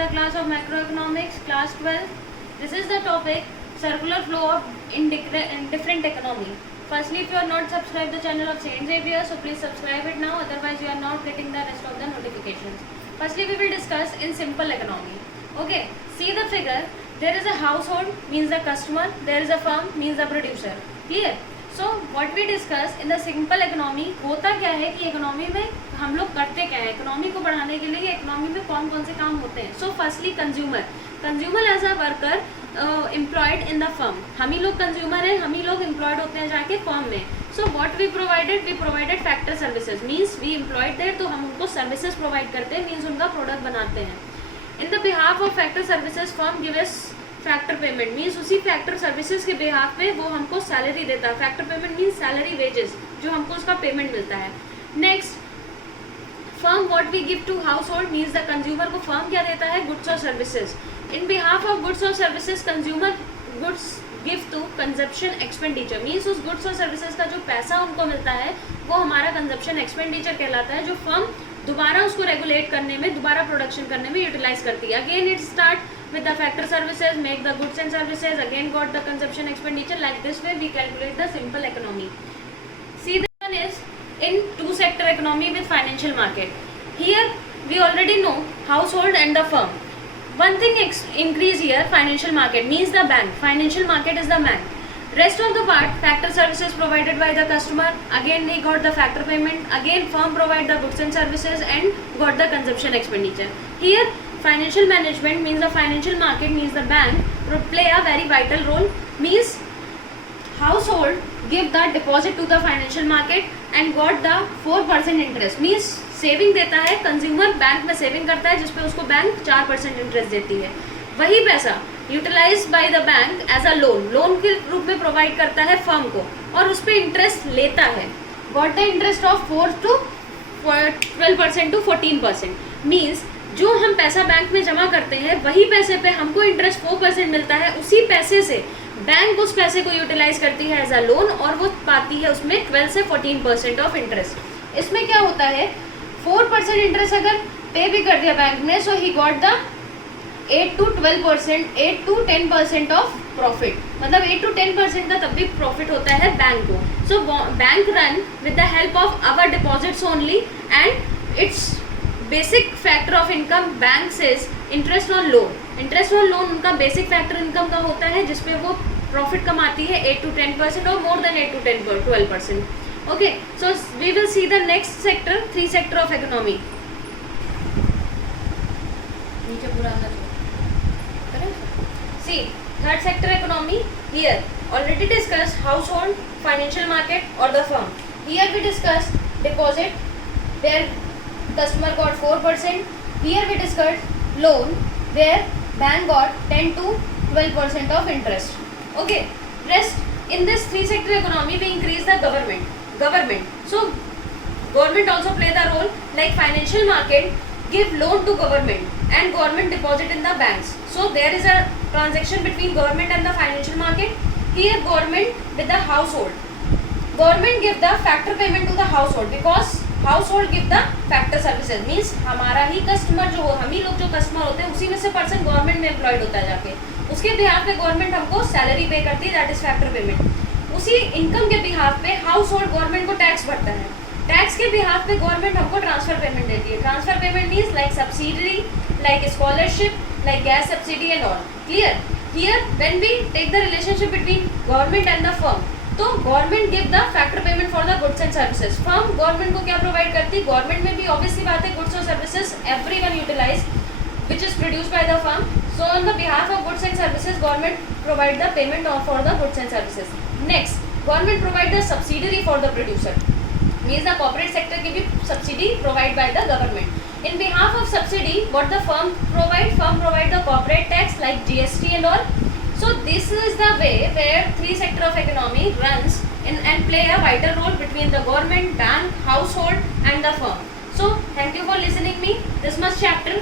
the class of macroeconomics, class 12. This is the topic circular flow of in different economy. Firstly, if you are not subscribed the channel of Saint Xavier, so please subscribe it now. Otherwise, you are not getting the rest of the notifications. Firstly, we will discuss in simple economy. Okay, see the figure. There is a household means the customer. There is a firm means the producer. Clear? So what we discuss in the simple economy. होता क्या है कि इकोनॉमी में हम लोग करते क्या है, इकोनॉमी को बढ़ाने के लिए इकोनॉमी में कौन कौन से काम होते हैं. So firstly consumer as a worker employed in the firm. हम ही लोग कंज्यूमर हैं, हम ही लोग एम्प्लॉयड होते हैं जाके फर्म में. So what we provided factor services means we employed there, तो हम उनको सर्विसेज प्रोवाइड करते हैं मीन्स उनका प्रोडक्ट बनाते हैं. In the behalf of factor services firm give us factor payment means उसी फैक्टर सर्विसेज के बिहाफ पे वो हमको सैलरी देता है. Factor payment means salary wages, जो हमको उसका पेमेंट मिलता है. Next, firm what we give to household means the consumer को फर्म क्या देता है, गुड्स और services. In behalf of goods और services consumer goods give to consumption expenditure means उस गुड्स और सर्विसेज का जो पैसा उनको मिलता है वो हमारा कंजप्शन एक्सपेंडिचर कहलाता है, जो फर्म दोबारा उसको रेगुलेट करने में, दोबारा प्रोडक्शन करने में यूटिलाइज करती है. Again it start with the factor services, make the goods and services, again got the consumption expenditure. Like this way we calculate the simple economy. See, the one is in two sector economy with financial market. Here we already know household and the firm. One thing increase here, financial market means the bank. Financial market is the bank. Rest of the part, factor services provided by the customer, again they got the factor payment, again firm provide the goods and services and got the consumption expenditure. Here financial management means the financial market means the bank play a very vital role, means household give the deposit to the financial market and got the 4% interest means saving देता है. Consumer bank में सेविंग करता है जिसपे उसको बैंक 4% इंटरेस्ट देती है. वही पैसा utilise by the bank as a loan के रूप में प्रोवाइड करता है फर्म को और उस पर इंटरेस्ट लेता है. Got the interest of 12% to 14% means जो हम पैसा बैंक में जमा करते हैं वही पैसे पे हमको इंटरेस्ट 4% मिलता है. उसी पैसे से बैंक उस पैसे को यूटिलाइज करती है एज अ लोन और वो पाती है उसमें 12 से 14% ऑफ इंटरेस्ट. इसमें क्या होता है, 4% इंटरेस्ट अगर पे भी कर दिया बैंक ने, so he got the 8 to 12%, 8 to 10% of profit. मतलब 8 to 10% का तब भी प्रॉफिट होता है बैंक को. So bank run with the help of our deposits only and its basic factor of income bank says interest on loan. Interest on loan उनका basic factor income का होता है जिसपे वो प्रॉफिट कमाती है 8 to 10% और more than 8 to 12%. Okay, so we will see the next sector, 3 sector of economy. नीचे पूरा आना चाहिए. See third sector economy. Here already discuss household, financial market और the firm. Here we discuss deposit, there customer got 4%. Here we discussed loan where bank got 10 to 12% of interest. Okay, rest in this 3 sector economy we increase the government. So government also play the role, like financial market give loan to government and government deposit in the banks. So there is a transaction between government and the financial market. Here government with the household, government give the factor payment to the household because household give the factor services means हमारा ही कस्टमर जो हो, हम ही लोग जो कस्टमर होते हैं उसी में से पर्सन गवर्नमेंट में एम्प्लॉयड होता है जाके, उसके बिहाफ पे गवर्नमेंट हमको सैलरी पे करती है, दैट इज फैक्टर पेमेंट. उसी इनकम के बिहाफ पे हाउस होल्ड गवर्नमेंट को टैक्स भरता है. टैक्स के बिहाफ पे गवर्नमेंट हमको ट्रांसफर पेमेंट देती है. Transfer payment means like subsidy, like scholarship, like gas subsidy and all. Clear? Here when we take the relationship between government and the firm, तो government give the factor payment for the goods and services. Firm government को क्या प्रोवाइड करती है, गवर्नमेंट में भी ऑब्वियसली बात है goods और services everyone utilise which is produced by the firm. So on the behalf of goods and services government provide the payment for the goods and services. Next, government provide the subsidiary for the producer means the corporate sector की भी subsidy provide by the government. In behalf of subsidy what the firm provide the corporate tax like GST and all. So this is the way where 3 sector of economy runs in and play a vital role between the government, bank, household and the firm. So thank you for listening me this much chapter.